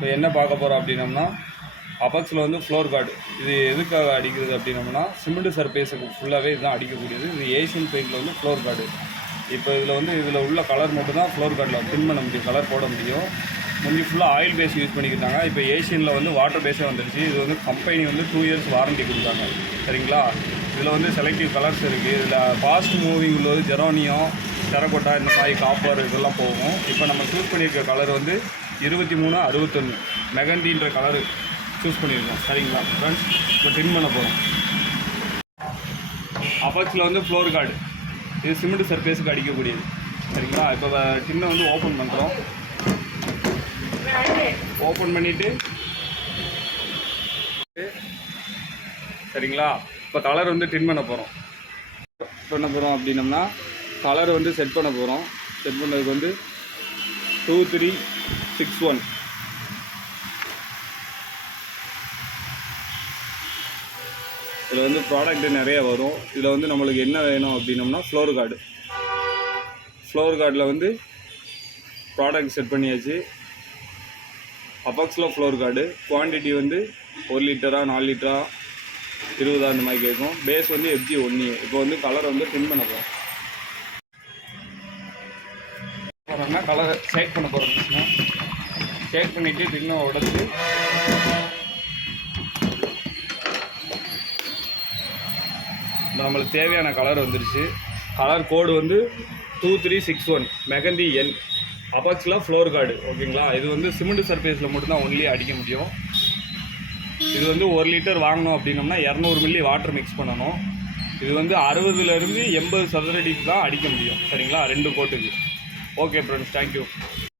இப்போ என்ன பார்க்க போகிறோம் அப்படின்னம்னா அபெக்ஸில் வந்து ஃப்ளோர் கார்டு. இது எதுக்காக அடிக்கிறது அப்படின்னம்னா சிமெண்ட் சர்ஃபேஸுக்கு ஃபுல்லாகவே இதுதான் அடிக்கக்கூடியது. இது ஏஷியன் பெயிண்டில் வந்து ஃப்ளோர் கார்டு. இப்போ இதில் உள்ள கலர் மட்டும் தான் ஃப்ளோர் கார்டில் பின் பண்ண முடியும், கலர் போட முடியும். முன்னாடி ஃபுல்லாக ஆயில் பேஸ் யூஸ் பண்ணிக்கிட்டாங்க. இப்போ ஏஷியனில் வந்து வாட்டர் பேஸே வந்துடுச்சு. இது வந்து கம்பெனி வந்து 2 இயர்ஸ் வாரண்டி கொடுத்தாங்க. சரிங்களா? இதில் வந்து செலக்டிவ் கலர்ஸ் இருக்குது. இதில் ஃபாஸ்ட் மூவிங் உள்ளது ஜெரோனியம், டெரகோட்டா, இந்த மாதிரி காப்பர் இதெல்லாம் போகும். இப்போ நம்ம சூஸ் பண்ணியிருக்க கலர் வந்து 2361 மெகண்டின்ற கலரு சூஸ் பண்ணியிருக்கோம். சரிங்களா ஃப்ரெண்ட்ஸ்? இப்போ டின் பண்ண போகிறோம். அபெக்ஸில் வந்து ஃப்ளோர் கார்டு. இது சிமெண்ட் சர்ஃபேஸுக்கு அடிக்கக்கூடியது. சரிங்களா? இப்போ டின்னை வந்து ஓப்பன் பண்ணுறோம். ஓப்பன் பண்ணிவிட்டு சரிங்களா? இப்போ கலர் வந்து டின் பண்ண போகிறோம். அப்படின்னம்னா கலர் வந்து செட் பண்ண போகிறோம். செட் பண்ணதுக்கு வந்து 2361. இதில் வந்து ப்ராடக்ட்டு நிறைய வரும். இதில் வந்து நம்மளுக்கு என்ன வேணும் அப்படின்னம்னா ஃப்ளோர் கார்டில் வந்து ப்ராடக்ட் செட் பண்ணியாச்சு. அபெக்ஸில் ஃப்ளோர் கார்டு குவான்டிட்டி வந்து 1 லிட்டரா 4 லிட்டரா 20 அந்த மாதிரி கேட்கும். பேஸ் வந்து FG 1. இப்போ வந்து கலர் வந்து டின் பண்ண போகிறோம். கலரை ஷேக் பண்ண போகிறோம். ஷேக் பண்ணிவிட்டு டின்னை உடச்சி நம்மளுக்கு தேவையான கலர் வந்துருச்சு. கலர் கோடு வந்து 2361 மெகந்தி என். அபெக்ஸில் ஃப்ளோர் கார்டு. ஓகேங்களா? இது வந்து சிமெண்ட் சர்ஃபேஸில் மட்டும்தான் ஒன்லி அடிக்க முடியும். இது வந்து 1 லிட்டர் வாங்கினோம் அப்படின்னோம்னா 200 மில்லி வாட்டர் மிக்ஸ் பண்ணணும். இது வந்து 60லேருந்து 80 சதுரடிக்கு தான் அடிக்க முடியும். சரிங்களா? 2 கோட்டுக்கு. Okay friends, thank you.